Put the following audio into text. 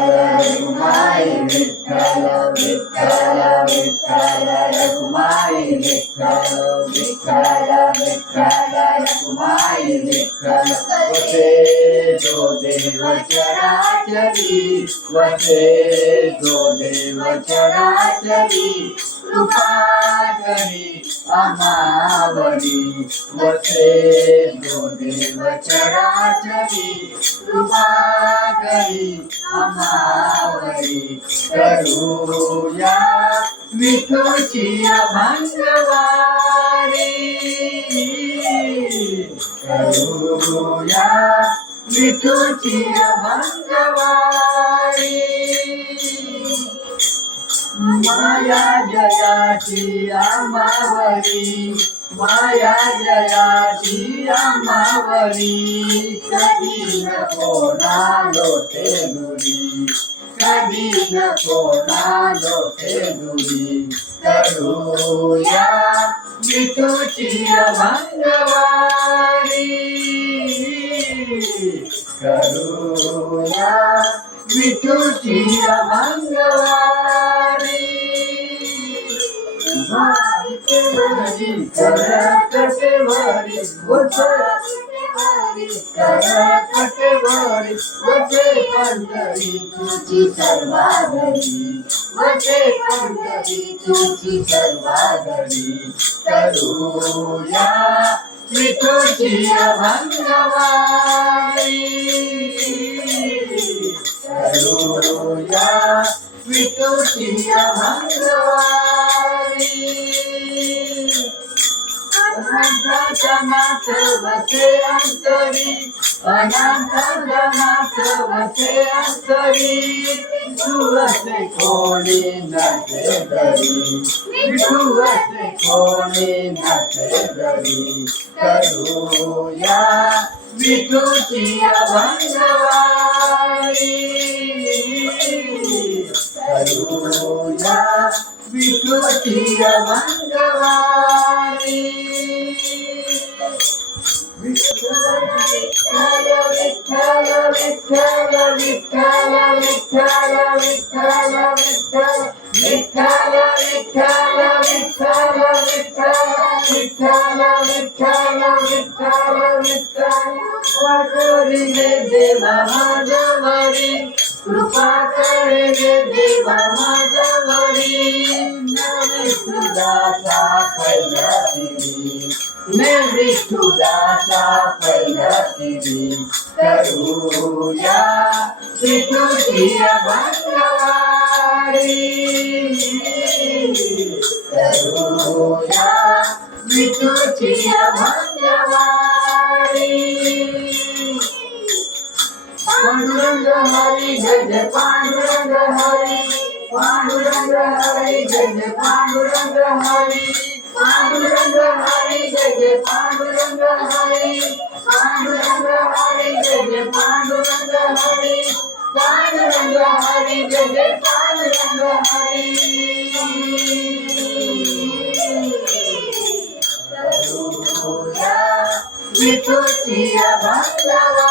रखुमाई विठ्ठल विठ्ठल विठ्ठल रखुमाई विठ्ठल विठ्ठल विठ्ठल रखुमाई विठ्ठल वसे जो देव चराचरी वसे जो देव चराचरी कृपा करी आम्हावरी वसे जो देव चराचरी कृपा करी आम्हावरी करूया विठूची अभंगवारी करूया विठूची अभंगवारी माया जयाची आम्हावरी माया जयाची आम्हावरी कधी नको ना लोटे दुरी कधी नको ना लोटे दुरी करूया विठूची अभंगवारी करूया विठूची अभंगवारी करकटेवरी करकटेवरी वसे पंढरी तुझी सर्वांगरी वसे पंढरी तुझी सर्वांगरी करूया विठूची अभंगवारी करूया विठूची अभंगवारी अनाथ वसे अंतरी अनाथ वसे अंतरी तू वसे कोणी नसे घरी तू वसे कोणी नसे घरी करूया विठूची अभंगवारी करूया विठूची अभंगवारी विठ्ठल विठ्ठल विठ्ठल विठ्ठल विठ्ठल विठ्ठल विठ्ठल विठ्ठल विठ्ठल विठ्ठल विठ्ठल विठ्ठल विठ्ठल विठ्ठल वाकरिले देवा माझ्यावरी कृपा करे देवा माझ्यावरी विठुदाचा पैलती विठुदाचा पैलती करूया विठूची अभंगवारी करूया विठूची अभंगवारी पांडुरंग हरी जय जय पांडुरंग हरी पांडुरंग हरी जय जय पांडुरंग हरी पांडुरंग हरी जय जय पांडुरंग हरी पांडुरंग हरी जय जय पांडुरंग हरी पांडुरंग हरी जय जय पांडुरंग हरी करूया विठूची अभंगवारी